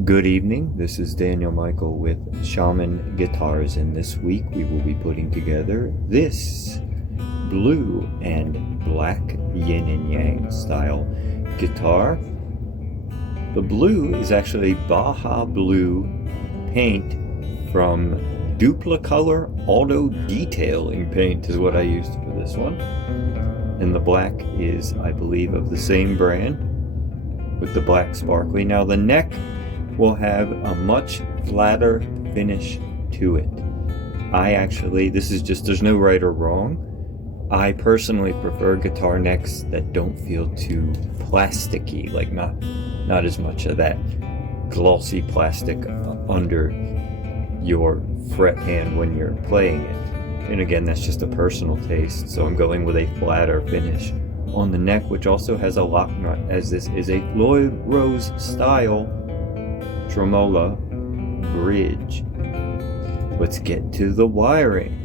Good evening, this is Daniel Michael with Shaman Guitars, and this week we will be putting together this blue and black yin and yang style guitar. The blue is actually Baja Blue paint from Duplicolor Auto Detailing paint is what I used for this one. And the black is, I believe, of the same brand with the black sparkly. Now the neck will have a much flatter finish to it. There's no right or wrong. I personally prefer guitar necks that don't feel too plasticky, like not as much of that glossy plastic under your fret hand when you're playing it. And again, that's just a personal taste, so I'm going with a flatter finish on the neck, which also has a lock nut, as this is a Floyd Rose style tremolo bridge. Let's get to the wiring.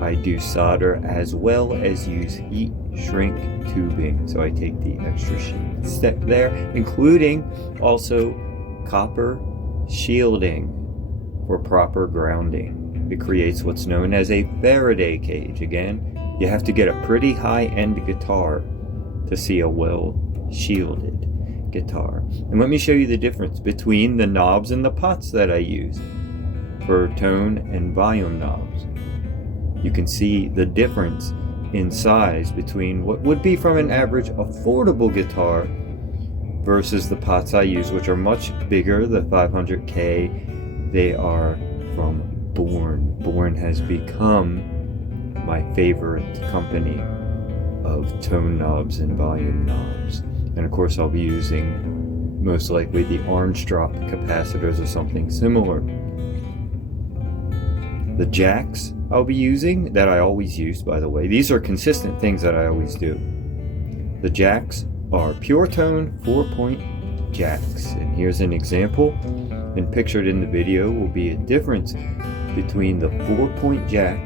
I do solder as well as use heat shrink tubing, so I take the extra step there, including also copper shielding for proper grounding. It creates what's known as a Faraday cage. Again, you have to get a pretty high-end guitar to see a well shielded guitar. And let me show you the difference between the knobs and the pots that I use for tone and volume knobs. You can see the difference in size between what would be from an average affordable guitar versus the pots I use, which are much bigger, the 500K. They are from Born. Born has become my favorite company of tone knobs and volume knobs. And of course I'll be using most likely the orange drop capacitors or something similar. The jacks I'll be using, that I always use by the way, these are consistent things that I always do. The jacks are pure tone 4-point jacks, and here's an example, and pictured in the video will be a difference between the 4-point jack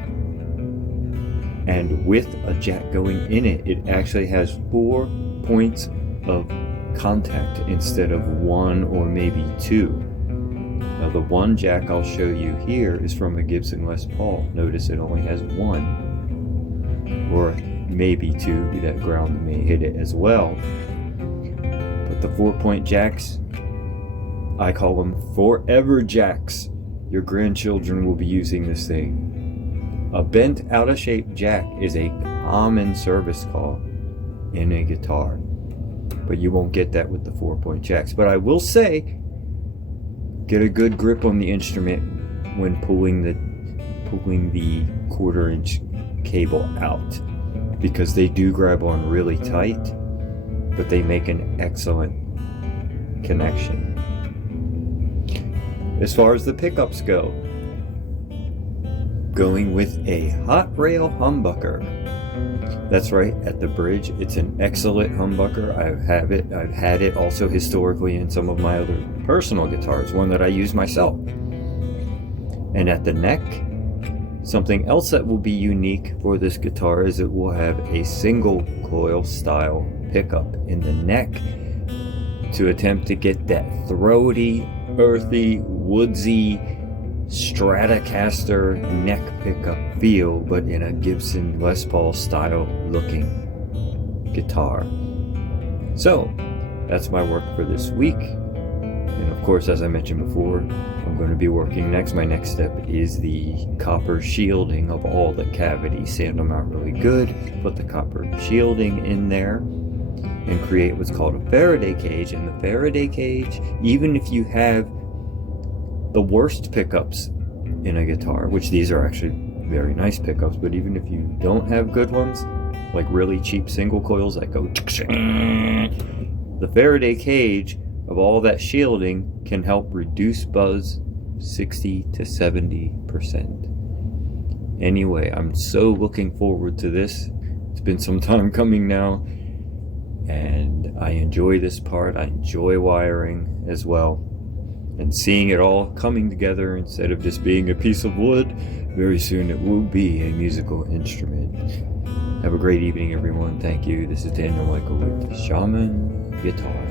and with a jack going in it. It actually has 4 points of contact instead of 1 or maybe 2. Now the one jack I'll show you here is from a Gibson Les Paul. Notice it only has 1 or maybe 2, that ground may hit it as well. But the 4-point jacks, I call them forever jacks. Your grandchildren will be using this thing. A bent out of shape jack is a common service call in a guitar, but you won't get that with the 4-point jacks. But I will say, get a good grip on the instrument when pulling the 1/4-inch cable out, because they do grab on really tight, but they make an excellent connection. As far as the pickups go, going with a hot rail humbucker. That's right, at the bridge, it's an excellent humbucker. I've had it also historically in some of my other personal guitars, one that I use myself. And at the neck, something else that will be unique for this guitar is it will have a single coil style pickup in the neck to attempt to get that throaty, earthy, woodsy Stratocaster neck pickup feel, but in a Gibson Les Paul style looking guitar. So that's my work for this week, and of course, as I mentioned before, I'm going to be working next. My next step is the copper shielding of all the cavities. Sand them out really good, put the copper shielding in there, and create what's called a Faraday cage. And the Faraday cage, even if you have the worst pickups in a guitar, which these are actually very nice pickups, but even if you don't have good ones, like really cheap single coils that go, the Faraday cage of all that shielding can help reduce buzz 60 to 70%. Anyway, I'm so looking forward to this. It's been some time coming now, and I enjoy this part. I enjoy wiring as well, and seeing it all coming together instead of just being a piece of wood. Very soon it will be a musical instrument. Have a great evening, everyone. Thank you. This is Daniel Michael with Shaman Guitar.